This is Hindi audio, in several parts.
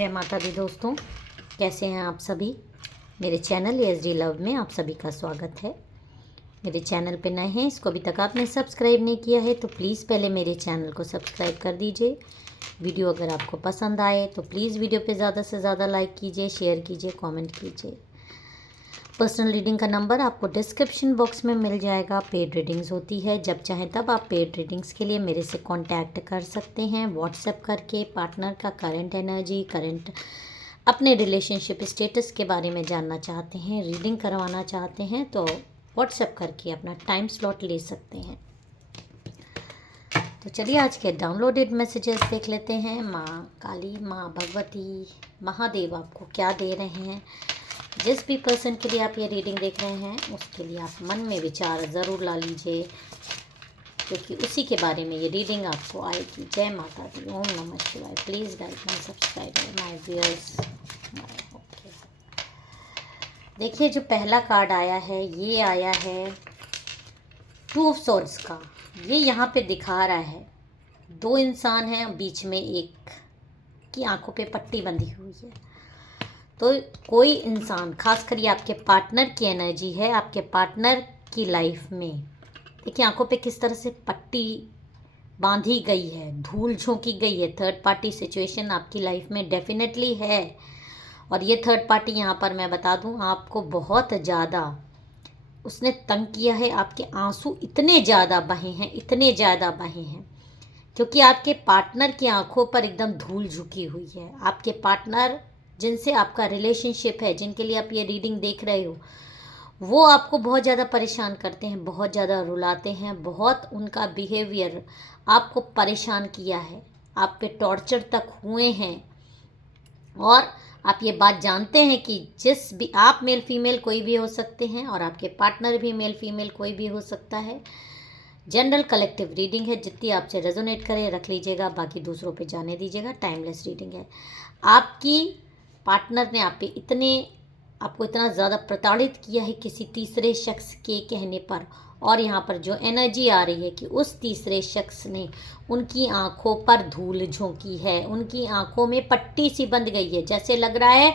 जय माता दी दोस्तों, कैसे हैं आप सभी। मेरे चैनल ESD लव में आप सभी का स्वागत है। मेरे चैनल पे नए हैं, इसको अभी तक आपने सब्सक्राइब नहीं किया है तो प्लीज़ पहले मेरे चैनल को सब्सक्राइब कर दीजिए। वीडियो अगर आपको पसंद आए तो प्लीज़ वीडियो पे ज़्यादा से ज़्यादा लाइक कीजिए, शेयर कीजिए, कमेंट कीजिए। पर्सनल रीडिंग का नंबर आपको डिस्क्रिप्शन बॉक्स में मिल जाएगा। पेड रीडिंग्स होती है, जब चाहें तब आप पेड रीडिंग्स के लिए मेरे से कांटेक्ट कर सकते हैं व्हाट्सएप करके। पार्टनर का करंट एनर्जी, करंट अपने रिलेशनशिप स्टेटस के बारे में जानना चाहते हैं, रीडिंग करवाना चाहते हैं तो व्हाट्सएप करके अपना टाइम स्लॉट ले सकते हैं। तो चलिए आज के डाउनलोडेड मैसेजेस देख लेते हैं। माँ काली, माँ भगवती, महादेव आपको क्या दे रहे हैं। जिस भी पर्सन के लिए आप ये रीडिंग देख रहे हैं उसके लिए आप मन में विचार ज़रूर ला लीजिए, क्योंकि उसी के बारे में ये रीडिंग आपको आएगी। जय माता दी, ओम नमः शिवाय। Please like my subscriber, my viewers. Okay, देखिए जो पहला कार्ड आया है ये आया है 2 ऑफ सोर्ड्स का। ये यहाँ पे दिखा रहा है 2 इंसान हैं, बीच में एक की आंखों पे पट्टी बंधी हुई है। तो कोई इंसान, खासकर ये आपके पार्टनर की एनर्जी है, आपके पार्टनर की लाइफ में देखिए आंखों पे किस तरह से पट्टी बांधी गई है, धूल झोंकी गई है। थर्ड पार्टी सिचुएशन आपकी लाइफ में डेफिनेटली है। और ये थर्ड पार्टी यहाँ पर मैं बता दूँ आपको बहुत ज़्यादा उसने तंग किया है। आपके आंसू इतने ज़्यादा बहे हैं, इतने ज़्यादा बहे हैं, क्योंकि आपके पार्टनर की आंखों पर एकदम धूल झुकी हुई है। आपके पार्टनर जिनसे आपका रिलेशनशिप है, जिनके लिए आप ये रीडिंग देख रहे हो, वो आपको बहुत ज़्यादा परेशान करते हैं, बहुत ज़्यादा रुलाते हैं। बहुत उनका बिहेवियर आपको परेशान किया है, आप पे टॉर्चर तक हुए हैं। और आप ये बात जानते हैं कि जिस भी आप मेल फीमेल कोई भी हो सकते हैं और आपके पार्टनर भी मेल फीमेल कोई भी हो सकता है। जनरल कलेक्टिव रीडिंग है, जितनी आपसे रेजोनेट करे रख लीजिएगा, बाकी दूसरों पे जाने दीजिएगा। टाइमलेस रीडिंग है। आपकी पार्टनर ने आपको इतना ज़्यादा प्रताड़ित किया है किसी तीसरे शख्स के कहने पर। और यहाँ पर जो एनर्जी आ रही है कि उस तीसरे शख्स ने उनकी आंखों पर धूल झोंकी है, उनकी आंखों में पट्टी सी बंध गई है। जैसे लग रहा है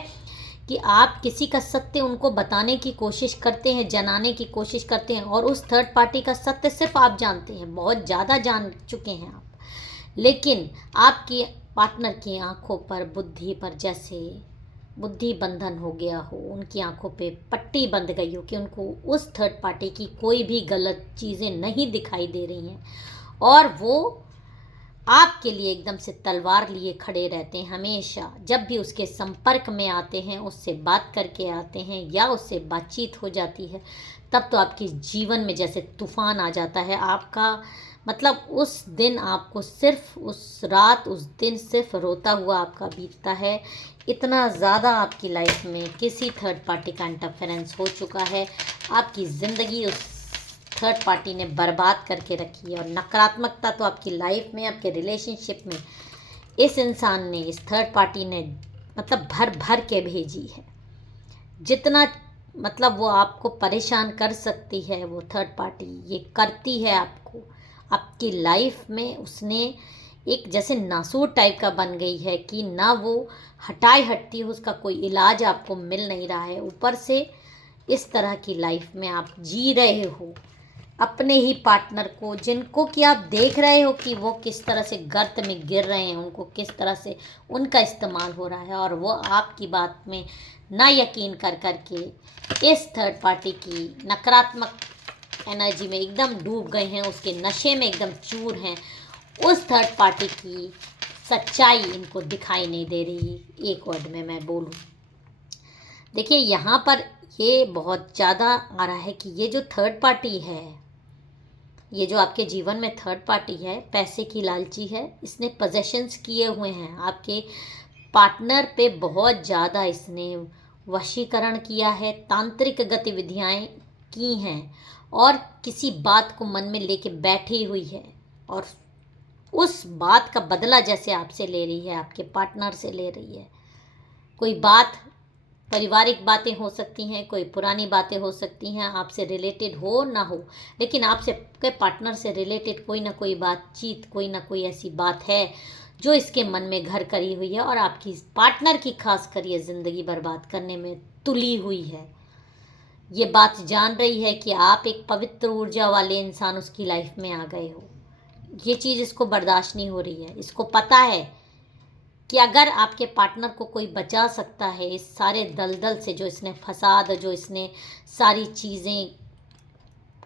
कि आप किसी का सत्य उनको बताने की कोशिश करते हैं, जनाने की कोशिश करते हैं, और उस थर्ड पार्टी का सत्य सिर्फ आप जानते हैं, बहुत ज़्यादा जान चुके हैं आप। लेकिन आपकी पार्टनर की आंखों पर, बुद्धि पर जैसे बुद्धि बंधन हो गया हो, उनकी आंखों पे पट्टी बंध गई हो कि उनको उस थर्ड पार्टी की कोई भी गलत चीज़ें नहीं दिखाई दे रही हैं। और वो आपके लिए एकदम से तलवार लिए खड़े रहते हैं हमेशा। जब भी उसके संपर्क में आते हैं, उससे बात करके आते हैं या उससे बातचीत हो जाती है, तब तो आपके जीवन में जैसे तूफान आ जाता है। आपका मतलब उस दिन आपको सिर्फ उस रात, उस दिन सिर्फ रोता हुआ आपका बीतता है। इतना ज़्यादा आपकी लाइफ में किसी थर्ड पार्टी का इंटरफेरेंस हो चुका है। आपकी ज़िंदगी उस थर्ड पार्टी ने बर्बाद करके रखी है। और नकारात्मकता तो आपकी लाइफ में, आपके रिलेशनशिप में इस इंसान ने, इस थर्ड पार्टी ने मतलब भर भर के भेजी है। जितना मतलब वो आपको परेशान कर सकती है, वो थर्ड पार्टी ये करती है आपको। आपकी लाइफ में उसने एक जैसे नासूर टाइप का बन गई है कि ना वो हटती हो, उसका कोई इलाज आपको मिल नहीं रहा है। ऊपर से इस तरह की लाइफ में आप जी रहे हो अपने ही पार्टनर को, जिनको कि आप देख रहे हो कि वो किस तरह से गर्त में गिर रहे हैं, उनको किस तरह से उनका इस्तेमाल हो रहा है, और वो आपकी बात में ना यकीन कर के इस थर्ड पार्टी की नकारात्मक एनर्जी में एकदम डूब गए हैं, उसके नशे में एकदम चूर हैं। उस थर्ड पार्टी की सच्चाई इनको दिखाई नहीं दे रही। एक वर्ड में मैं बोलूँ, देखिए यहाँ पर ये बहुत ज़्यादा आ रहा है कि ये जो थर्ड पार्टी है, ये जो आपके जीवन में थर्ड पार्टी है, पैसे की लालची है। इसने पोजेशंस किए हुए हैं आपके पार्टनर पे, बहुत ज़्यादा इसने वशीकरण किया है, तांत्रिक गतिविधियाँ की हैं, और किसी बात को मन में लेके बैठी हुई है और उस बात का बदला जैसे आपसे ले रही है, आपके पार्टनर से ले रही है। कोई बात, पारिवारिक बातें हो सकती हैं, कोई पुरानी बातें हो सकती हैं, आपसे रिलेटेड हो ना हो, लेकिन आपसे के पार्टनर से रिलेटेड कोई ना कोई बातचीत, कोई ना कोई ऐसी बात है जो इसके मन में घर करी हुई है और आपकी पार्टनर की खास कर ये ज़िंदगी बर्बाद करने में तुली हुई है। ये बात जान रही है कि आप एक पवित्र ऊर्जा वाले इंसान उसकी लाइफ में आ गए हो। ये चीज़ इसको बर्दाश्त नहीं हो रही है। इसको पता है कि अगर आपके पार्टनर को कोई बचा सकता है इस सारे दलदल से, जो इसने फसाद, जो इसने सारी चीज़ें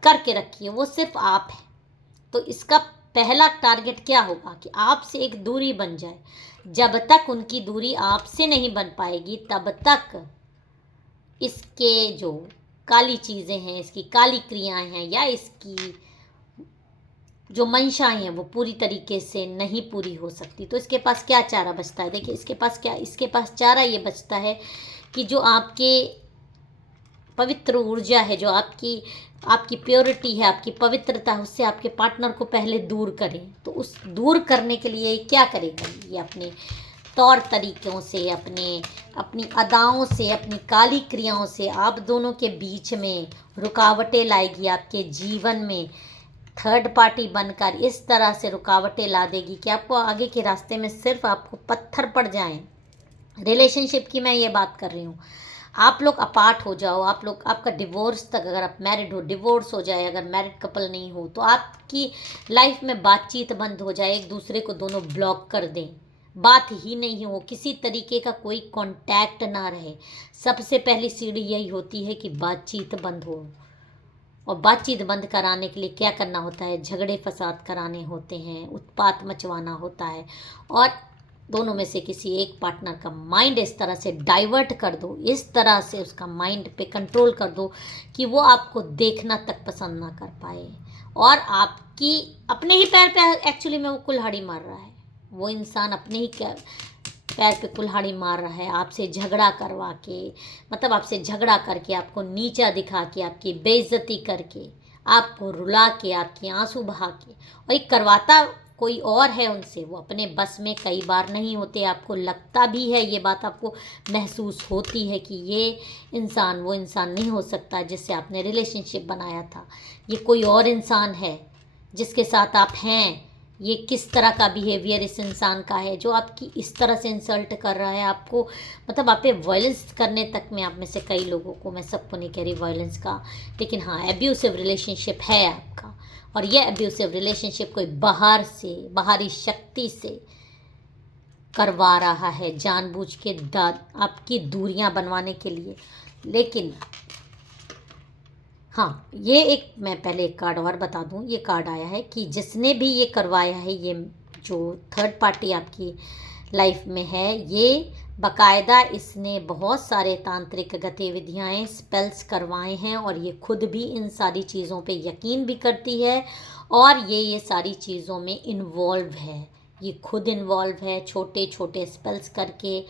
करके रखी है, वो सिर्फ आप है। तो इसका पहला टारगेट क्या होगा कि आपसे एक दूरी बन जाए। जब तक उनकी दूरी आपसे नहीं बन पाएगी तब तक इसके जो काली चीज़ें हैं, इसकी काली क्रियाएं हैं या इसकी जो मंशाएं हैं वो पूरी तरीके से नहीं पूरी हो सकती। तो इसके पास क्या चारा बचता है? देखिए इसके पास चारा ये बचता है कि जो आपके पवित्र ऊर्जा है, जो आपकी प्योरिटी है, आपकी पवित्रता है, उससे आपके पार्टनर को पहले दूर करें। तो उस दूर करने के लिए क्या करेगा? ये अपने तौर तरीक़ों से, अपनी अदाओं से, अपनी काली क्रियाओं से आप दोनों के बीच में रुकावटें लाएगी। आपके जीवन में थर्ड पार्टी बनकर इस तरह से रुकावटें ला देगी कि आपको आगे के रास्ते में सिर्फ आपको पत्थर पड़ जाएं। रिलेशनशिप की मैं ये बात कर रही हूँ। आप लोग अपार्ट हो जाओ, आपका डिवोर्स तक, अगर आप मैरिड हो डिवोर्स हो जाए, अगर मैरिड कपल नहीं हो तो आपकी लाइफ में बातचीत बंद हो जाए, एक दूसरे को दोनों ब्लॉक कर दें, बात ही नहीं हो, किसी तरीके का कोई कांटेक्ट ना रहे। सबसे पहली सीढ़ी यही होती है कि बातचीत बंद हो। और बातचीत बंद कराने के लिए क्या करना होता है? झगड़े फसाद कराने होते हैं, उत्पात मचवाना होता है, और दोनों में से किसी एक पार्टनर का माइंड इस तरह से डाइवर्ट कर दो, इस तरह से उसका माइंड पे कंट्रोल कर दो कि वो आपको देखना तक पसंद ना कर पाए, और आपकी अपने ही पैर पे एक्चुअली में वो कुल्हाड़ी मार रहा है। वो इंसान अपने ही पैर पे कुल्हाड़ी मार रहा है, आपसे झगड़ा करवा के, मतलब आपसे झगड़ा करके, आपको नीचा दिखा के, आपकी बेइज्जती करके, आपको रुला के, आपके आंसू बहा के, और ये करवाता कोई और है उनसे। वो अपने बस में कई बार नहीं होते। आपको लगता भी है, ये बात आपको महसूस होती है कि ये इंसान वो इंसान नहीं हो सकता जिससे आपने रिलेशनशिप बनाया था। ये कोई और इंसान है जिसके साथ आप हैं। ये किस तरह का बिहेवियर इस इंसान का है जो आपकी इस तरह से इंसल्ट कर रहा है, आपको मतलब आप पे वायलेंस करने तक में। आप में से कई लोगों को, मैं सबको नहीं कह रही वायलेंस का, लेकिन हाँ एब्यूसिव रिलेशनशिप है आपका। और ये एब्यूसिव रिलेशनशिप कोई बाहरी शक्ति से करवा रहा है, जानबूझ के आपकी दूरियां बनवाने के लिए। लेकिन हाँ, ये एक मैं पहले एक कार्ड और बता दूं। ये कार्ड आया है कि जिसने भी ये करवाया है, ये जो थर्ड पार्टी आपकी लाइफ में है, ये बाकायदा इसने बहुत सारे तांत्रिक गतिविधियाँ स्पेल्स करवाए हैं, और ये खुद भी इन सारी चीज़ों पे यकीन भी करती है, और ये सारी चीज़ों में इन्वॉल्व है। ये खुद इन्वॉल्व है, छोटे छोटे स्पेल्स करके,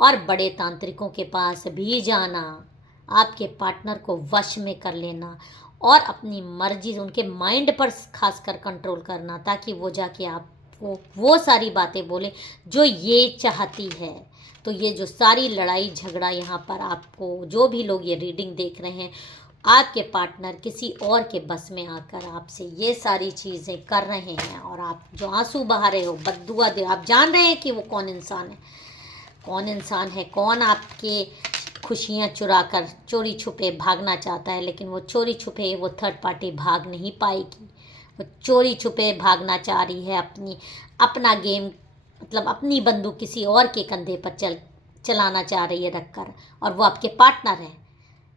और बड़े तांत्रिकों के पास भी जाना, आपके पार्टनर को वश में कर लेना, और अपनी मर्जी उनके माइंड पर खासकर कंट्रोल करना, ताकि वो जाके आपको वो सारी बातें बोले जो ये चाहती है। तो ये जो सारी लड़ाई झगड़ा यहाँ पर आपको, जो भी लोग ये रीडिंग देख रहे हैं, आपके पार्टनर किसी और के बस में आकर आपसे ये सारी चीज़ें कर रहे हैं, और आप जो आंसू बहा रहे हो, बद्दुआ दे, आप जान रहे हैं कि वो कौन इंसान है, कौन आपके खुशियाँ चुरा कर चोरी छुपे भागना चाहता है। लेकिन वो चोरी छुपे वो थर्ड पार्टी भाग नहीं पाएगी। वो चोरी छुपे भागना चाह रही है, अपना गेम, मतलब अपनी बंदूक किसी और के कंधे पर चलाना चाह रही है रखकर, और वो आपके पार्टनर है।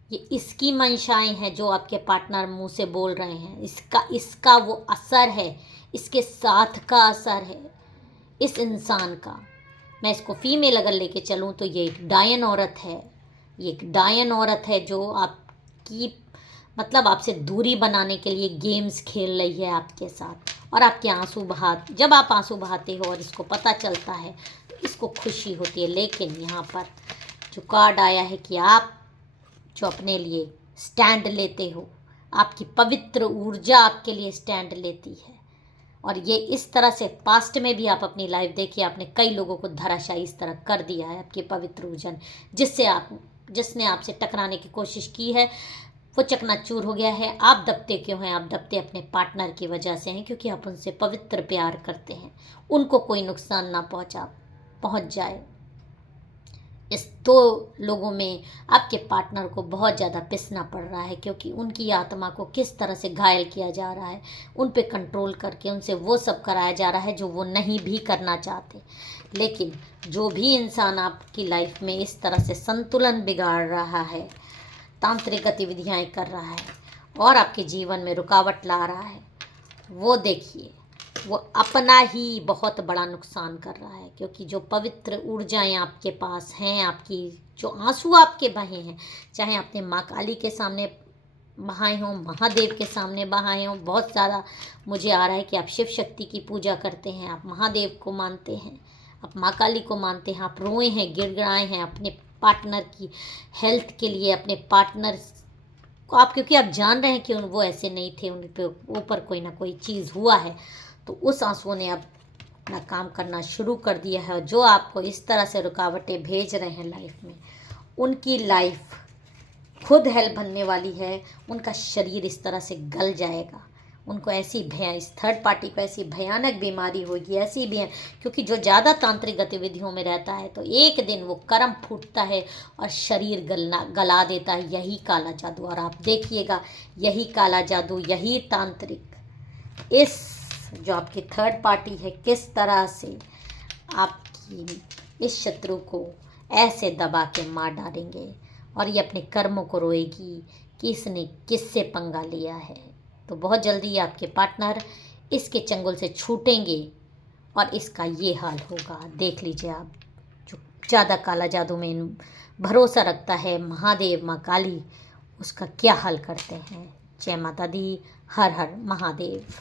ये इसकी मंशाएं हैं जो आपके पार्टनर मुंह से बोल रहे हैं। इसका वो असर है, इसके साथ का असर है इस इंसान का। मैं इसको फीमेल अगर लेके चलूँ तो ये एक डायन औरत है। ये एक डायन औरत है जो आपकी मतलब आपसे दूरी बनाने के लिए गेम्स खेल रही है आपके साथ, और आपके जब आप आंसू बहाते हो और इसको पता चलता है तो इसको खुशी होती है। लेकिन यहाँ पर जो कार्ड आया है कि आप जो अपने लिए स्टैंड लेते हो, आपकी पवित्र ऊर्जा आपके लिए स्टैंड लेती है, और ये इस तरह से पास्ट में भी आप अपनी लाइफ देखिए, आपने कई लोगों को धराशायी इस तरह कर दिया है आपकी पवित्र ऊर्जा ने, जिसने आपसे टकराने की कोशिश की है। वो चकनाचूर हो गया है। आप दबते क्यों हैं? आप दबते अपने पार्टनर की वजह से हैं, क्योंकि आप उनसे पवित्र प्यार करते हैं। उनको कोई नुकसान ना पहुंच जाए। इस दो लोगों में आपके पार्टनर को बहुत ज़्यादा पिसना पड़ रहा है, क्योंकि उनकी आत्मा को किस तरह से घायल किया जा रहा है, उन पे कंट्रोल करके उनसे वो सब कराया जा रहा है जो वो नहीं भी करना चाहते। लेकिन जो भी इंसान आपकी लाइफ में इस तरह से संतुलन बिगाड़ रहा है, तांत्रिक गतिविधियाँ कर रहा है और आपके जीवन में रुकावट ला रहा है, वो देखिए वो अपना ही बहुत बड़ा नुकसान कर रहा है। क्योंकि जो पवित्र ऊर्जाएं आपके पास हैं, आपकी जो आंसू आपके बहे हैं, चाहे आपने माँ काली के सामने बहाए हों, महादेव के सामने बहाए हों, बहुत ज़्यादा मुझे आ रहा है कि आप शिव शक्ति की पूजा करते हैं, आप महादेव को मानते हैं, आप माँ काली को मानते हैं, आप रोए हैं, गिड़गिड़ाए हैं अपने पार्टनर की हेल्थ के लिए, अपने पार्टनर को आप, क्योंकि आप जान रहे हैं कि वो ऐसे नहीं थे, उन पे ऊपर कोई ना कोई चीज़ हुआ है, तो उस आंसुओं ने अब अपना काम करना शुरू कर दिया है। और जो आपको इस तरह से रुकावटें भेज रहे हैं लाइफ में, उनकी लाइफ खुद हेल बनने वाली है। उनका शरीर इस तरह से गल जाएगा, उनको ऐसी इस थर्ड पार्टी को ऐसी भयानक बीमारी होगी, ऐसी भी, क्योंकि जो ज़्यादा तांत्रिक गतिविधियों में रहता है तो एक दिन वो कर्म फूटता है और शरीर गला देता है। यही काला जादू, और आप देखिएगा यही काला जादू, यही तांत्रिक, इस जो आपकी थर्ड पार्टी है, किस तरह से आपकी इस शत्रु को ऐसे दबा के मार डालेंगे, और ये अपने कर्मों को रोएगी कि इसने किससे पंगा लिया है। तो बहुत जल्दी आपके पार्टनर इसके चंगुल से छूटेंगे और इसका ये हाल होगा। देख लीजिए आप, जो ज़्यादा काला जादू में भरोसा रखता है, महादेव माँ काली, उसका क्या हाल करते हैं। जय माता दी, हर हर महादेव।